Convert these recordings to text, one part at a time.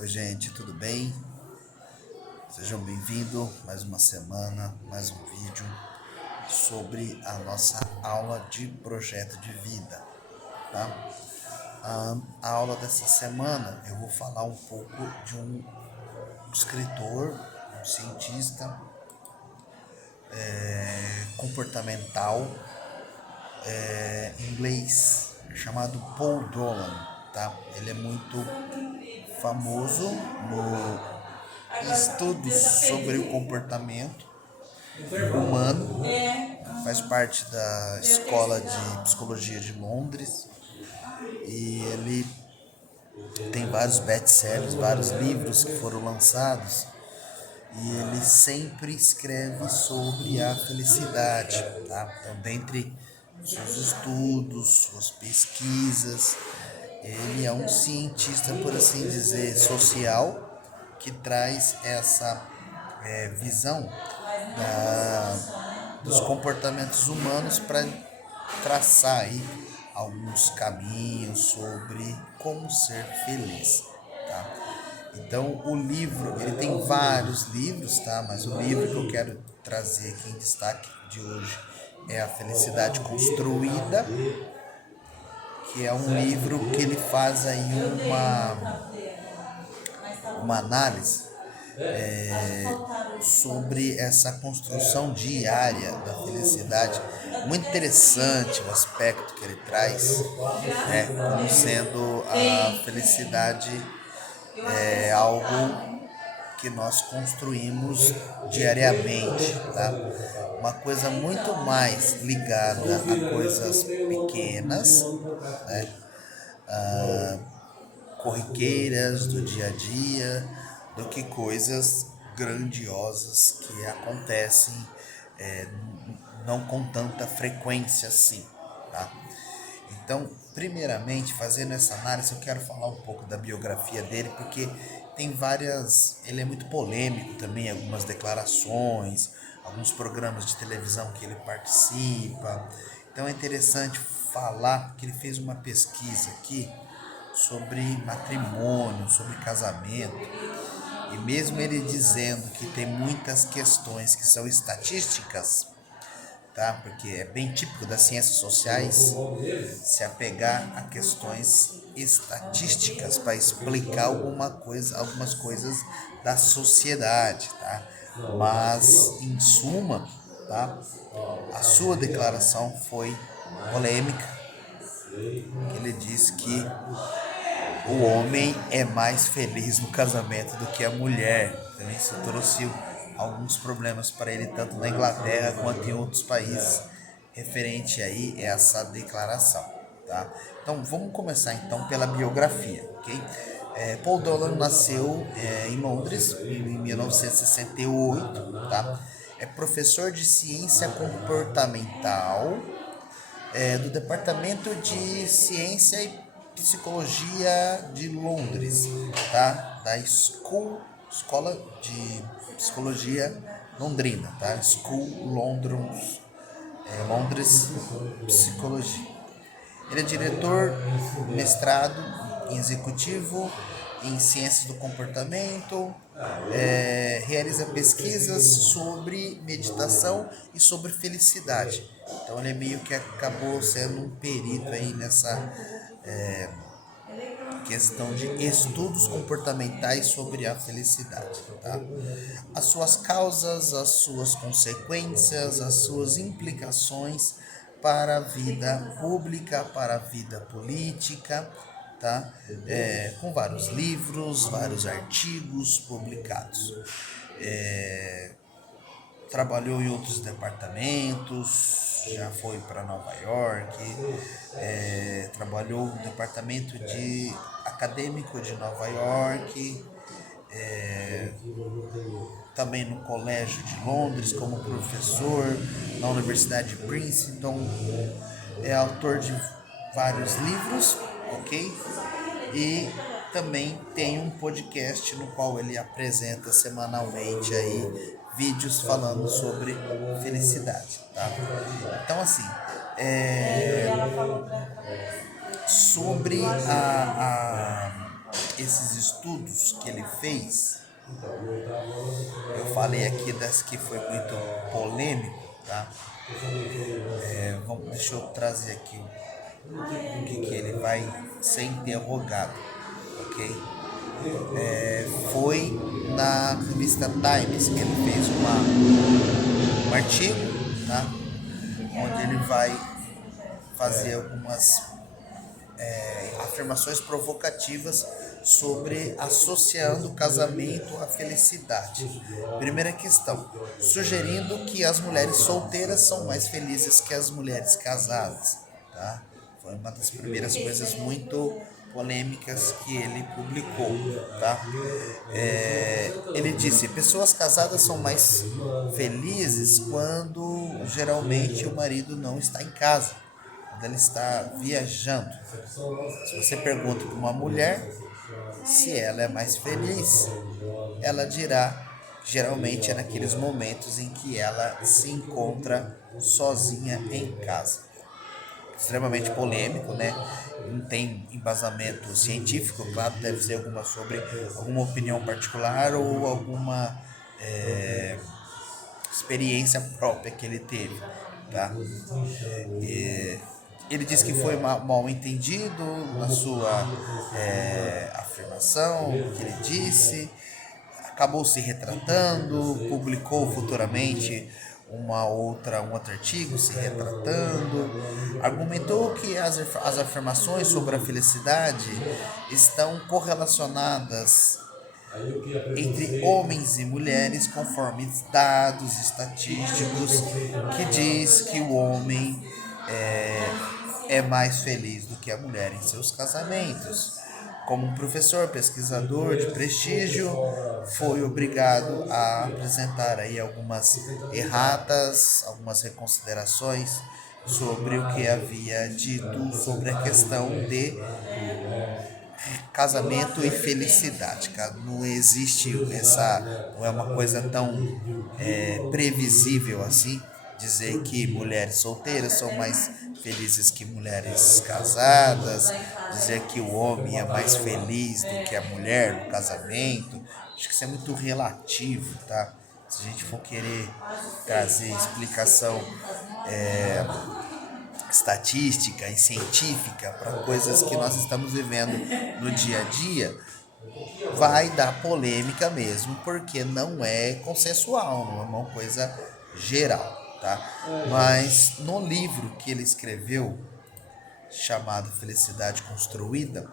Oi, gente, tudo bem? Sejam bem-vindos mais uma semana, mais um vídeo sobre a nossa aula de projeto de vida, tá? A aula dessa semana eu vou falar um pouco de um escritor, um cientista comportamental inglês chamado Paul Dolan, tá? Ele é muito famoso no estudos sobre o comportamento humano, faz parte da Escola de Psicologia de Londres e ele tem vários best-sellers, vários livros que foram lançados e ele sempre escreve sobre a felicidade, tá? Então, dentre seus estudos, suas pesquisas, ele é um cientista, por assim dizer, social, que traz essa visão dos comportamentos humanos para traçar aí alguns caminhos sobre como ser feliz, tá? Então o livro, ele tem vários livros, tá? Mas o livro que eu quero trazer aqui em destaque de hoje é A Felicidade Construída, que é um livro que ele faz aí uma análise sobre essa construção diária da felicidade. Muito interessante o aspecto que ele traz, né, como sendo a felicidade algo que nós construímos diariamente, tá? Uma coisa muito mais ligada a coisas pequenas, né? Corriqueiras do dia a dia, do que coisas grandiosas que acontecem não com tanta frequência assim, tá? Então, primeiramente, fazendo essa análise, eu quero falar um pouco da biografia dele, porque tem várias. Ele é muito polêmico também, algumas declarações, alguns programas de televisão que ele participa. Então é interessante falar que ele fez uma pesquisa aqui sobre matrimônio, sobre casamento, e mesmo ele dizendo que tem muitas questões que são estatísticas, tá? Porque é bem típico das ciências sociais se apegar a questões estatísticas para explicar algumas coisas da sociedade, tá? Mas em suma, tá? A sua declaração foi polêmica. Ele disse que o homem é mais feliz no casamento do que a mulher. Então isso trouxe alguns problemas para ele, tanto na Inglaterra quanto em outros países, referente aí a essa declaração, tá? Então vamos começar então pela biografia, ok? Paul Dolan nasceu em Londres em 1968, tá? É professor de ciência comportamental do Departamento de Ciência e Psicologia de Londres, tá? Da Escola de Psicologia Londrina, tá? Londres Psicologia. Ele é diretor, mestrado em executivo em ciências do comportamento, realiza pesquisas sobre meditação e sobre felicidade. Então ele meio que acabou sendo um perito aí nessa questão de estudos comportamentais sobre a felicidade, tá? As suas causas, as suas consequências, as suas implicações para a vida pública, para a vida política, tá? Com vários livros, vários artigos publicados. Trabalhou em outros departamentos, já foi para Nova York, trabalhou no departamento de acadêmico de Nova York, também no Colégio de Londres como professor, na Universidade de Princeton, é autor de vários livros, ok? E também tem um podcast no qual ele apresenta semanalmente aí vídeos falando sobre felicidade, tá? Então assim, sobre esses estudos que ele fez, eu falei aqui das que foi muito polêmico, tá? Deixa eu trazer aqui o que ele vai ser interrogado, ok? Foi na revista Times que ele fez um artigo, tá? Onde ele vai fazer algumas afirmações provocativas sobre associando o casamento à felicidade. Primeira questão, sugerindo que as mulheres solteiras são mais felizes que as mulheres casadas, tá? Foi uma das primeiras coisas muito polêmicas que ele publicou, tá? Ele disse, pessoas casadas são mais felizes quando geralmente o marido não está em casa, quando ela está viajando. Se você pergunta para uma mulher se ela é mais feliz, ela dirá, geralmente é naqueles momentos em que ela se encontra sozinha em casa. Extremamente polêmico, né? Não tem embasamento científico, claro, deve ser alguma opinião particular ou alguma experiência própria que ele teve, tá? Ele disse que foi mal entendido na sua afirmação, que ele disse, acabou se retratando, publicou futuramente um outro artigo se retratando, argumentou que as afirmações sobre a felicidade estão correlacionadas entre homens e mulheres conforme dados estatísticos que diz que o homem é mais feliz do que a mulher em seus casamentos. Como um professor pesquisador de prestígio, foi obrigado a apresentar aí algumas erratas, algumas reconsiderações sobre o que havia dito sobre a questão de casamento e felicidade. Não existe não é uma coisa tão previsível assim, dizer que mulheres solteiras são mais felizes que mulheres casadas, dizer que o homem é mais feliz do que a mulher no casamento. Acho que isso é muito relativo, tá? Se a gente for querer trazer explicação estatística e científica para coisas que nós estamos vivendo no dia a dia, vai dar polêmica mesmo, porque não é consensual, não é uma coisa geral, tá? Mas no livro que ele escreveu, chamado Felicidade Construída,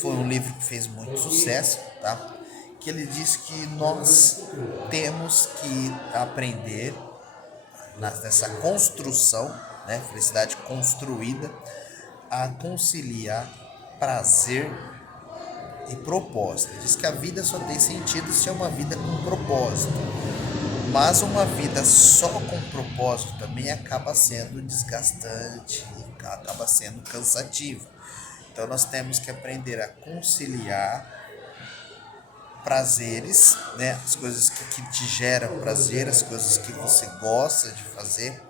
foi um livro que fez muito sucesso, tá? Que ele diz que nós temos que aprender nessa construção, né, felicidade construída, a conciliar prazer e propósito. Ele diz que a vida só tem sentido se é uma vida com propósito, mas uma vida só com propósito também acaba sendo desgastante, acaba sendo cansativo. Então nós temos que aprender a conciliar prazeres, né? As coisas que te geram prazer, as coisas que você gosta de fazer,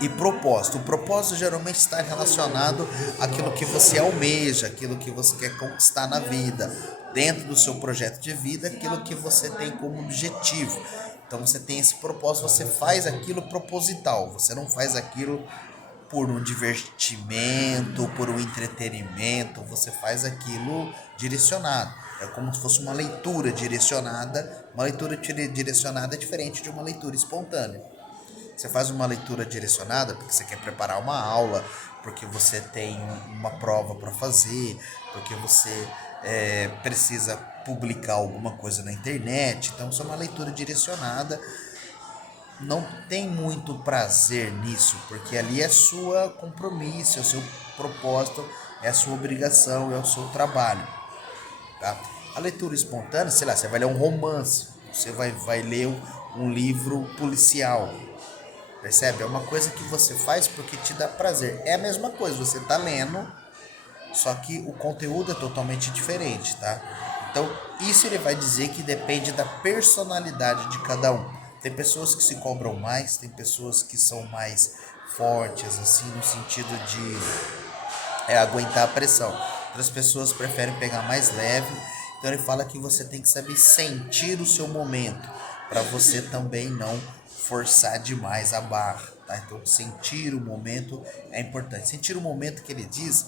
e propósito. O propósito geralmente está relacionado àquilo que você almeja, aquilo que você quer conquistar na vida, dentro do seu projeto de vida, aquilo que você tem como objetivo. Então você tem esse propósito, você faz aquilo proposital, você não faz aquilo por um divertimento, por um entretenimento, você faz aquilo direcionado. É como se fosse uma leitura direcionada. Uma leitura direcionada é diferente de uma leitura espontânea. Você faz uma leitura direcionada porque você quer preparar uma aula, porque você tem uma prova para fazer, porque você precisa publicar alguma coisa na internet. Então, isso é uma leitura direcionada. Não tem muito prazer nisso, porque ali é seu compromisso, é o seu propósito, é a sua obrigação, é o seu trabalho, tá? A leitura espontânea, sei lá, você vai ler um romance, você vai ler um livro policial, percebe? É uma coisa que você faz porque te dá prazer. É a mesma coisa, você tá lendo, só que o conteúdo é totalmente diferente, tá? Então, isso ele vai dizer que depende da personalidade de cada um. Tem pessoas que se cobram mais, tem pessoas que são mais fortes, assim, no sentido de aguentar a pressão. outras pessoas preferem pegar mais leve. Então ele fala que você tem que saber sentir o seu momento, para você também não forçar demais a barra, tá? Então sentir o momento é importante. Sentir o momento que ele diz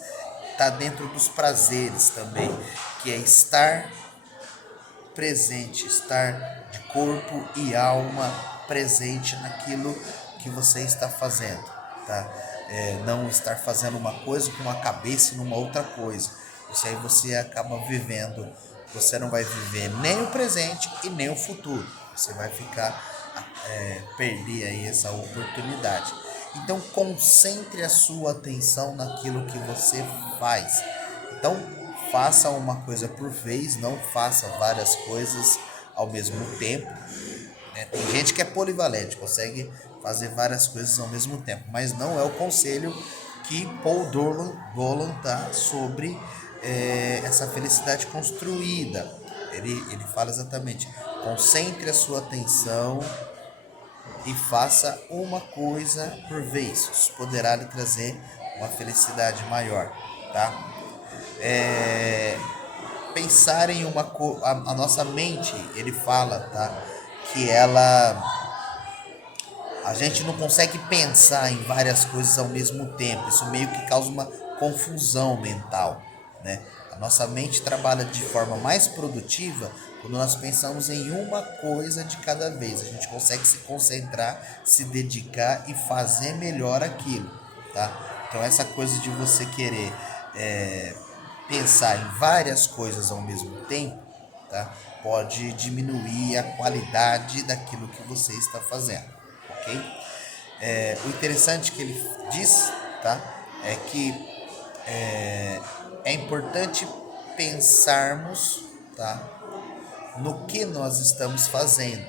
está dentro dos prazeres também, que é estar presente, estar de corpo e alma presente naquilo que você está fazendo, tá? Não estar fazendo uma coisa com a cabeça e numa outra coisa. Isso aí você acaba vivendo, você não vai viver nem o presente e nem o futuro. Você vai perder aí essa oportunidade. Então concentre a sua atenção naquilo que você faz. Então faça uma coisa por vez, não faça várias coisas ao mesmo tempo, né? Tem gente que é polivalente, consegue fazer várias coisas ao mesmo tempo, mas não é o conselho que Paul Dolan dá sobre essa felicidade construída. Ele fala exatamente: concentre a sua atenção e faça uma coisa por vez. Isso poderá lhe trazer uma felicidade maior, tá? Pensar em uma coisa, a nossa mente, ele fala, tá? Que a gente não consegue pensar em várias coisas ao mesmo tempo. Isso meio que causa uma confusão mental, né? A nossa mente trabalha de forma mais produtiva quando nós pensamos em uma coisa de cada vez. A gente consegue se concentrar, se dedicar e fazer melhor aquilo, tá? Então essa coisa de você querer pensar em várias coisas ao mesmo tempo, tá? Pode diminuir a qualidade daquilo que você está fazendo, ok? O interessante que ele diz, tá? É que é importante pensarmos, tá? No que nós estamos fazendo.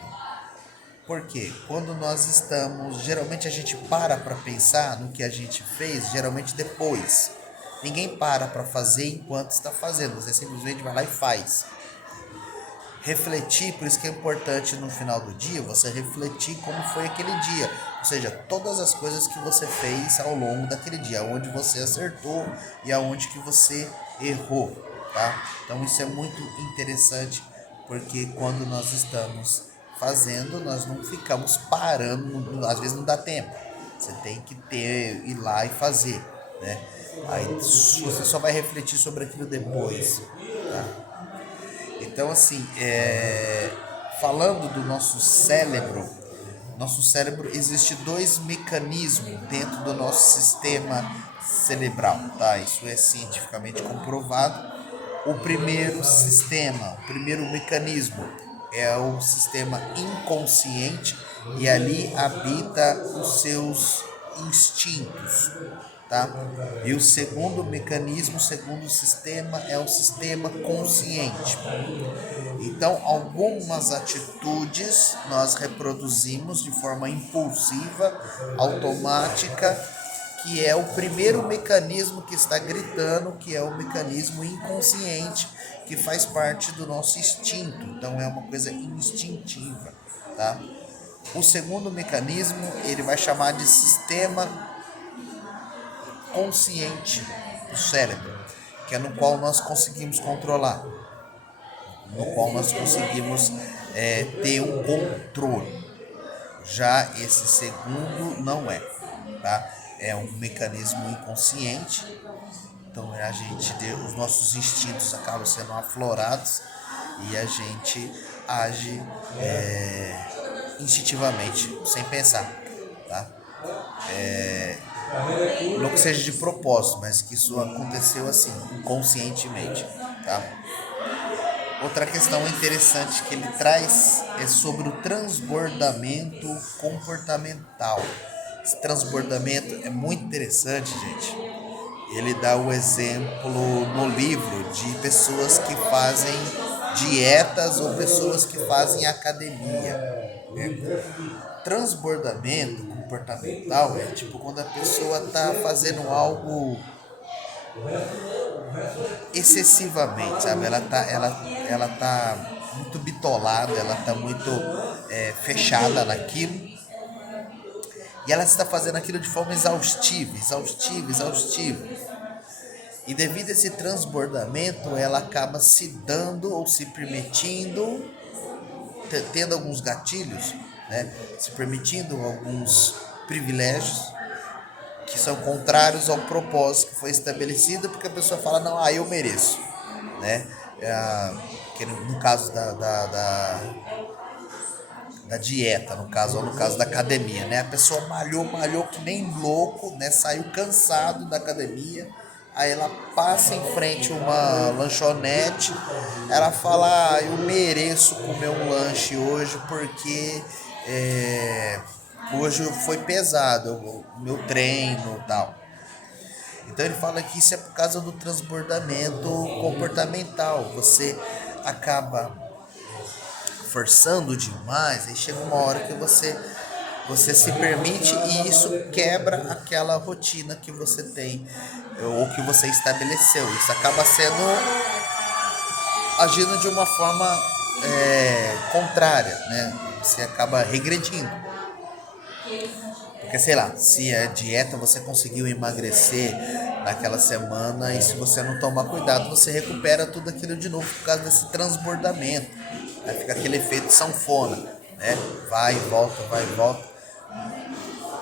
Porque quando nós estamos, geralmente a gente para pensar no que a gente fez, geralmente depois. Ninguém para fazer enquanto está fazendo, você simplesmente vai lá e faz. Refletir, por isso que é importante no final do dia você refletir como foi aquele dia, ou seja, todas as coisas que você fez ao longo daquele dia, onde você acertou e aonde que você errou, tá? Então isso é muito interessante, porque quando nós estamos fazendo, nós não ficamos parando, às vezes não dá tempo, você tem que ir lá e fazer, né? Aí você só vai refletir sobre aquilo depois, tá? Então, assim, falando do nosso cérebro existe dois mecanismos dentro do nosso sistema cerebral, tá? Isso é cientificamente comprovado. O primeiro mecanismo é o sistema inconsciente e ali habita os seus instintos, tá? E o segundo mecanismo, o segundo sistema é o sistema consciente. Então, algumas atitudes nós reproduzimos de forma impulsiva, automática, que é o primeiro mecanismo que está gritando, que é o mecanismo inconsciente, que faz parte do nosso instinto. Então, é uma coisa instintiva, tá? O segundo mecanismo, ele vai chamar de sistema consciente do cérebro, que é no qual nós conseguimos controlar, no qual nós conseguimos ter um controle. Já esse segundo não é, tá? É um mecanismo inconsciente. Então os nossos instintos acabam sendo aflorados e a gente age instintivamente, sem pensar, tá? Não que seja de propósito, mas que isso aconteceu assim, inconscientemente, tá? Outra questão interessante que ele traz é sobre o transbordamento comportamental. Esse transbordamento é muito interessante, gente. Ele dá o exemplo no livro de pessoas que fazem dietas ou pessoas que fazem academia, né? Transbordamento comportamental é tipo quando a pessoa está fazendo algo excessivamente, sabe? Ela tá muito bitolada, ela tá muito fechada naquilo e ela está fazendo aquilo de forma exaustiva. E devido a esse transbordamento, ela acaba se dando ou se permitindo, tendo alguns gatilhos, né? Se permitindo alguns privilégios que são contrários ao propósito que foi estabelecido, porque a pessoa fala, não, eu mereço, né? Que no caso da dieta, no caso, ou no caso da academia, né? A pessoa malhou que nem louco, né? Saiu cansado da academia, aí ela passa em frente a uma lanchonete, ela fala, eu mereço comer um lanche hoje porque hoje foi pesado, o meu treino e tal. Então ele fala que isso é por causa do transbordamento comportamental. Você acaba forçando demais, aí chega uma hora que você se permite e isso quebra aquela rotina que você tem ou que você estabeleceu. Isso acaba agindo de uma forma contrária, né? Você acaba regredindo. Porque sei lá, se a dieta você conseguiu emagrecer naquela semana e se você não tomar cuidado, você recupera tudo aquilo de novo por causa desse transbordamento. Aí fica aquele efeito sanfona, né? Vai e volta, vai e volta.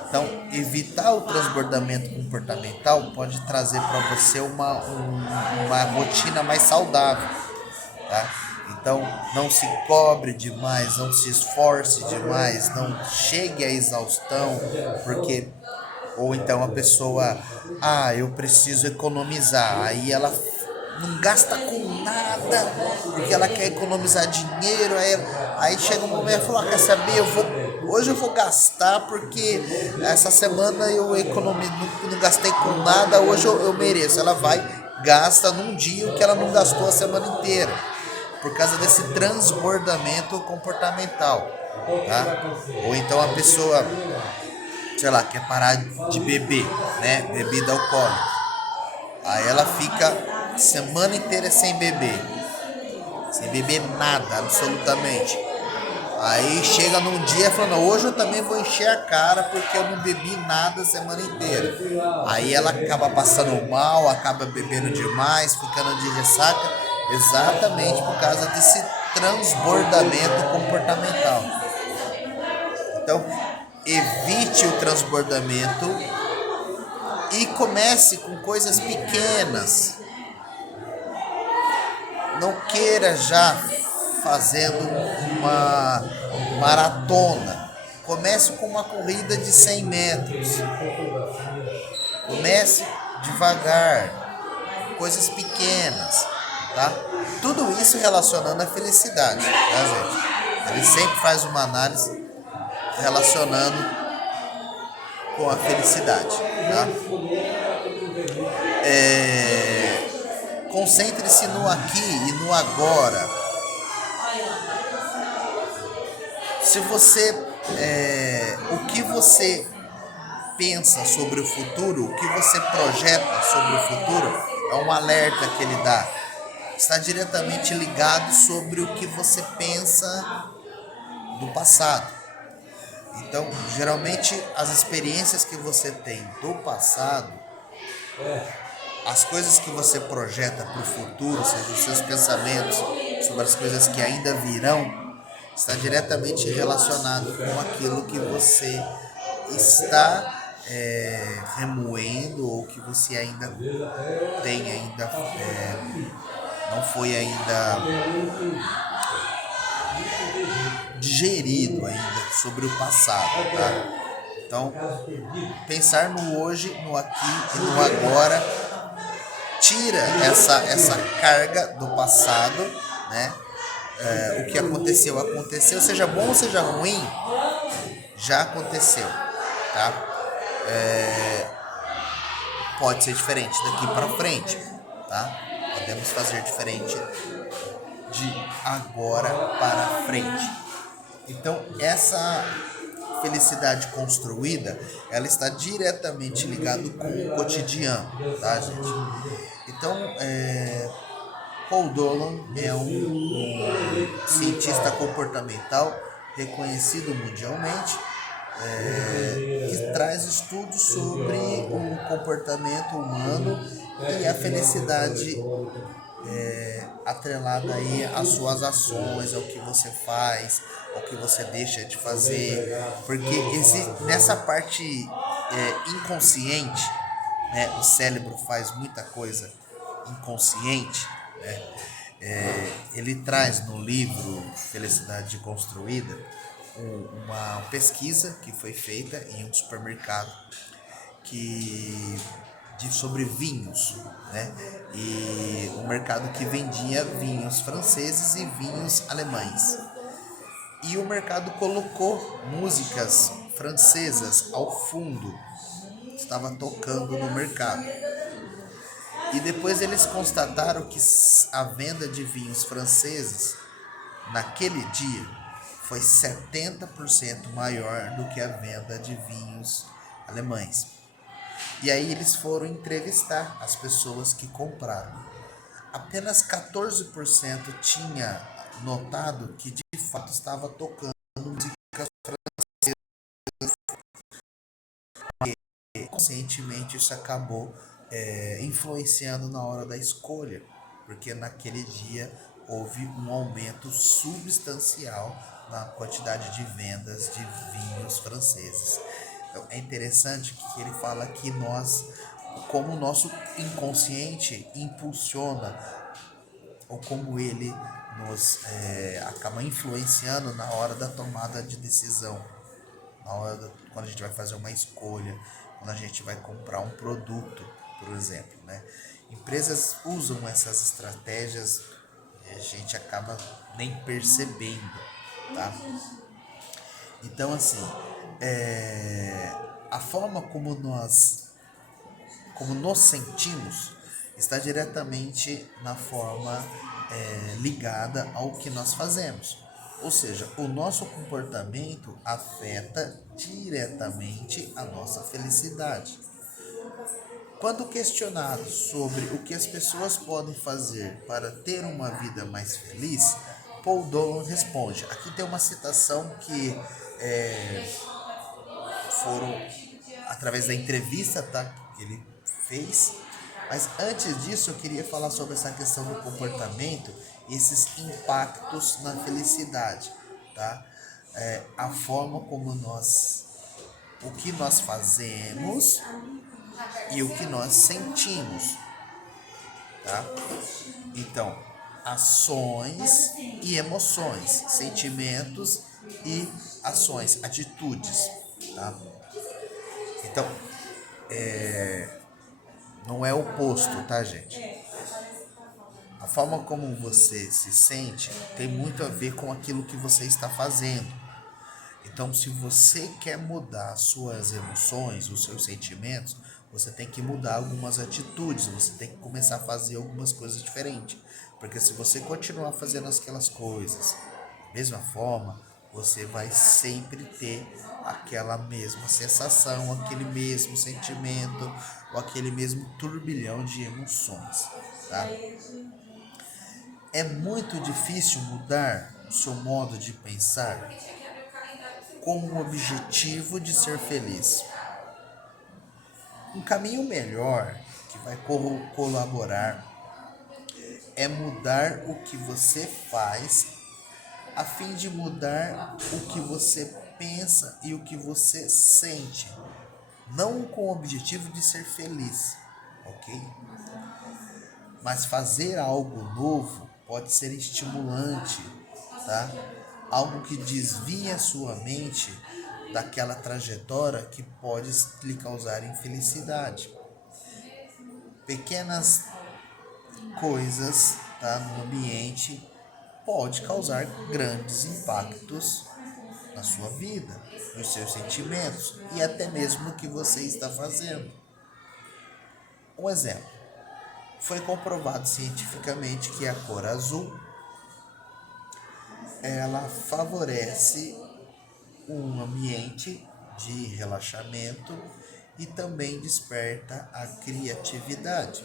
Então, evitar o transbordamento comportamental pode trazer para você uma rotina mais saudável, tá? Então, não se cobre demais, não se esforce demais, não chegue à exaustão, porque ou então a pessoa, eu preciso economizar, aí ela não gasta com nada, porque ela quer economizar dinheiro, aí chega um momento e fala, quer saber, hoje eu vou gastar porque essa semana eu economizo, não gastei com nada, hoje eu mereço. Ela vai, gasta num dia o que ela não gastou a semana inteira, por causa desse transbordamento comportamental, tá? Ou então a pessoa, sei lá, quer parar de beber, né? Bebida alcoólica. Aí ela fica semana inteira sem beber nada, absolutamente. Aí chega num dia falando, hoje eu também vou encher a cara porque eu não bebi nada a semana inteira. Aí ela acaba passando mal, acaba bebendo demais, ficando de ressaca, exatamente por causa desse transbordamento comportamental. Então, evite o transbordamento e comece com coisas pequenas. Não queira já fazendo uma maratona. Comece com uma corrida de 100 metros. Comece devagar, coisas pequenas, tá? Tudo isso relacionando a felicidade, tá, gente? Ele sempre faz uma análise relacionando com a felicidade, tá? Concentre-se no aqui e no agora. Se você, o que você pensa sobre o futuro, o que você projeta sobre o futuro, é um alerta que ele dá. Está diretamente ligado sobre o que você pensa do passado. Então, geralmente, as experiências que você tem do passado, as coisas que você projeta para o futuro, seja os seus pensamentos sobre as coisas que ainda virão, está diretamente relacionado com aquilo que você está remoendo ou que você ainda tem, não foi ainda digerido ainda sobre o passado, tá? Então, pensar no hoje, no aqui e no agora tira essa carga do passado, né? O que aconteceu, seja bom ou seja ruim, já aconteceu, tá? Pode ser diferente daqui para frente, tá? Podemos fazer diferente de agora para frente. Então, essa felicidade construída, ela está diretamente ligada com o cotidiano, tá, gente? Então, Paul Dolan é um cientista comportamental reconhecido mundialmente, que traz estudos sobre o comportamento humano e a felicidade atrelada aí às suas ações, ao que você faz, ao que você deixa de fazer, porque nessa parte inconsciente, né, o cérebro faz muita coisa inconsciente, né, ele traz no livro Felicidade Construída uma pesquisa que foi feita em um supermercado que sobre vinhos, né? E um mercado que vendia vinhos franceses e vinhos alemães. E o mercado colocou músicas francesas ao fundo, estava tocando no mercado. E depois eles constataram que a venda de vinhos franceses naquele dia foi 70% maior do que a venda de vinhos alemães. E aí eles foram entrevistar as pessoas que compraram. Apenas 14% tinha notado que de fato estava tocando músicas francesas. Conscientemente isso acabou influenciando na hora da escolha, porque naquele dia houve um aumento substancial na quantidade de vendas de vinhos franceses. Então, é interessante que ele fala que como o nosso inconsciente impulsiona, ou como ele nos acaba influenciando na hora da tomada de decisão, na hora quando a gente vai fazer uma escolha, quando a gente vai comprar um produto, por exemplo, né? Empresas usam essas estratégias e a gente acaba nem percebendo, tá? Então, assim, a forma como nos sentimos está diretamente na forma ligada ao que nós fazemos. Ou seja, o nosso comportamento afeta diretamente a nossa felicidade. Quando questionado sobre o que as pessoas podem fazer para ter uma vida mais feliz, Paul Dolan responde. Aqui tem uma citação que foram através da entrevista, tá, que ele fez. Mas antes disso, eu queria falar sobre essa questão do comportamento e esses impactos na felicidade, tá? A forma como o que nós fazemos e o que nós sentimos, tá? Então, ações e emoções, sentimentos e ações, atitudes, tá? Então, não é oposto, tá, gente? A forma como você se sente tem muito a ver com aquilo que você está fazendo. Então, se você quer mudar suas emoções, os seus sentimentos, você tem que mudar algumas atitudes, você tem que começar a fazer algumas coisas diferentes. Porque se você continuar fazendo aquelas coisas da mesma forma, você vai sempre ter aquela mesma sensação, aquele mesmo sentimento, ou aquele mesmo turbilhão de emoções, tá? É muito difícil mudar o seu modo de pensar com o objetivo de ser feliz. Um caminho melhor que vai colaborar é mudar o que você faz a fim de mudar o que você pensa e o que você sente, não com o objetivo de ser feliz, ok? Mas fazer algo novo pode ser estimulante, tá? Algo que desvie a sua mente daquela trajetória que pode lhe causar infelicidade. Pequenas coisas, tá, no ambiente pode causar grandes impactos na sua vida, nos seus sentimentos e até mesmo no que você está fazendo. Um exemplo: foi comprovado cientificamente que a cor azul ela favorece um ambiente de relaxamento e também desperta a criatividade.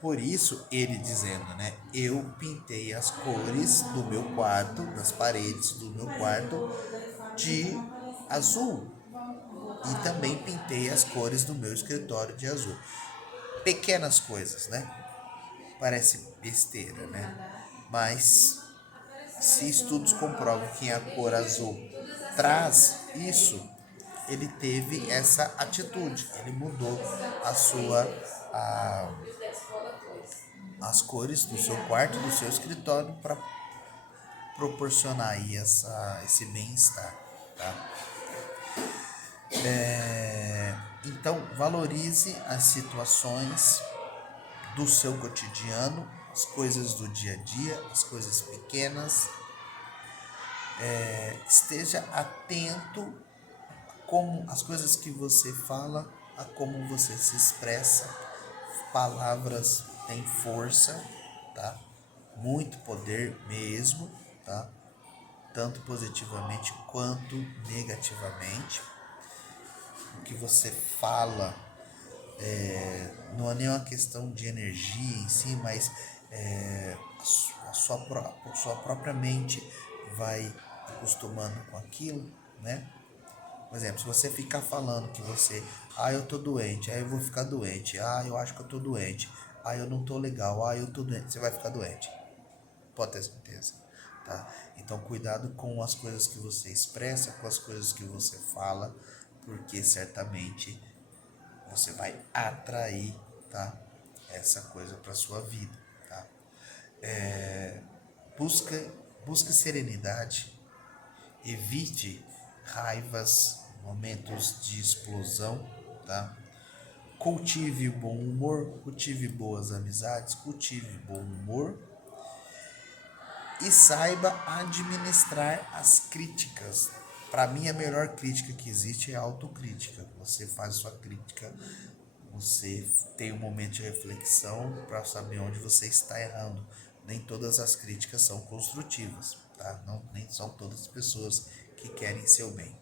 Por isso, ele dizendo, né? Eu pintei as cores do meu quarto, das paredes do meu quarto, de azul. E também pintei as cores do meu escritório de azul. pequenas coisas, né? Parece besteira, né? Mas se estudos comprovam que a cor azul traz isso, ele teve essa atitude, ele mudou a sua a, as cores do seu quarto, do seu escritório para proporcionar aí esse bem-estar, tá? Então valorize as situações do seu cotidiano, as coisas do dia a dia, as coisas pequenas. Esteja atento como as coisas que você fala, a como você se expressa. Palavras têm força, tá? Muito poder mesmo, tá? Tanto positivamente quanto negativamente. O que você fala não é nem uma questão de energia em si, mas a sua própria mente vai acostumando com aquilo, né? Por exemplo, se você ficar falando que eu tô doente, aí eu vou ficar doente, eu acho que eu tô doente, eu não tô legal, eu tô doente, você vai ficar doente. Pode ter certeza, tá? Então, cuidado com as coisas que você expressa, com as coisas que você fala, porque certamente você vai atrair, tá? Essa coisa para sua vida, tá? Busca, busca serenidade, evite raivas, momentos de explosão, tá? Cultive o bom humor, cultive boas amizades, cultive bom humor e saiba administrar as críticas. Para mim, a melhor crítica que existe é a autocrítica. Você faz sua crítica, você tem um momento de reflexão para saber onde você está errando. Nem todas as críticas são construtivas, tá? Não, nem são todas as pessoas que querem seu bem.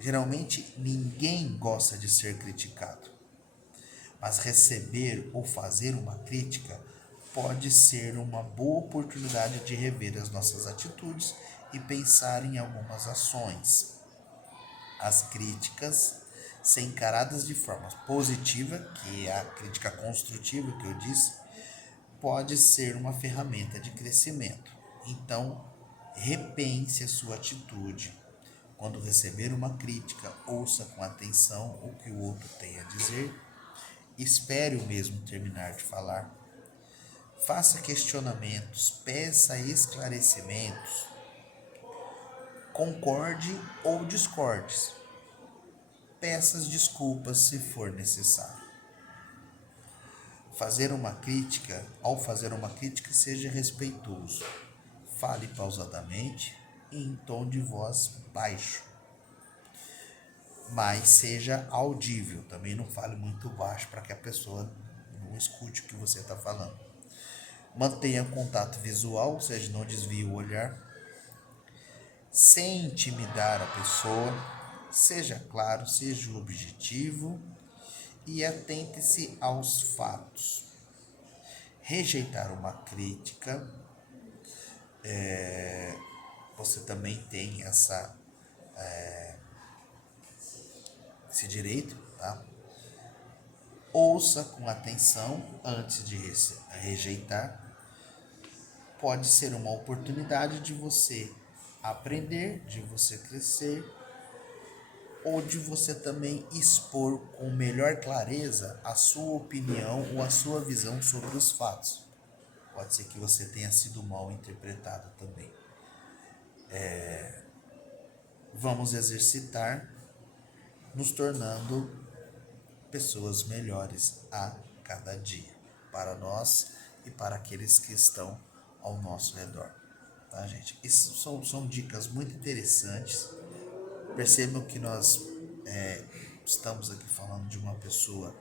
Geralmente, ninguém gosta de ser criticado, mas receber ou fazer uma crítica pode ser uma boa oportunidade de rever as nossas atitudes e pensar em algumas ações. As críticas, se encaradas de forma positiva, que é a crítica construtiva que eu disse, pode ser uma ferramenta de crescimento. Então, repense a sua atitude. Quando receber uma crítica, ouça com atenção o que o outro tem a dizer. Espere o mesmo terminar de falar. Faça questionamentos, peça esclarecimentos. Concorde ou discorde. Peça desculpas se for necessário. Ao fazer uma crítica, seja respeitoso. Fale pausadamente e em tom de voz baixo, mas seja audível. Também não fale muito baixo para que a pessoa não escute o que você está falando. Mantenha contato visual, ou seja, não desvie o olhar. Sem intimidar a pessoa, seja claro, seja objetivo e atente-se aos fatos. Rejeitar uma crítica, você também tem esse direito, tá? Ouça com atenção antes de rejeitar. Pode ser uma oportunidade de você aprender, de você crescer, ou de você também expor com melhor clareza a sua opinião ou a sua visão sobre os fatos. Pode ser que você tenha sido mal interpretado também. Vamos exercitar, nos tornando pessoas melhores a cada dia, para nós e para aqueles que estão ao nosso redor. Tá, gente? Isso são dicas muito interessantes. Percebam que nós estamos aqui falando de uma pessoa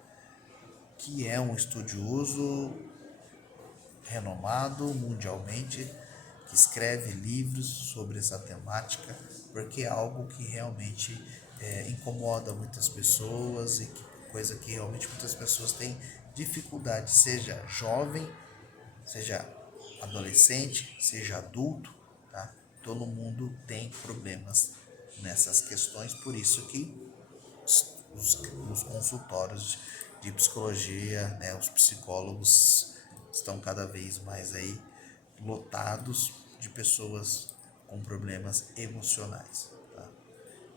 que é um estudioso renomado mundialmente, que escreve livros sobre essa temática, porque é algo que realmente incomoda muitas pessoas e coisa que realmente muitas pessoas têm dificuldade, seja jovem, seja adolescente, seja adulto, tá? Todo mundo tem problemas nessas questões, por isso que os consultórios de de psicologia, né? Os psicólogos estão cada vez mais aí lotados de pessoas com problemas emocionais, tá?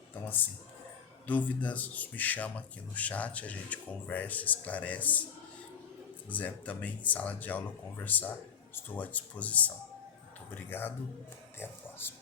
Então, assim, dúvidas, me chama aqui no chat, a gente conversa, esclarece. Se quiser também em sala de aula conversar, estou à disposição. Muito obrigado, até a próxima.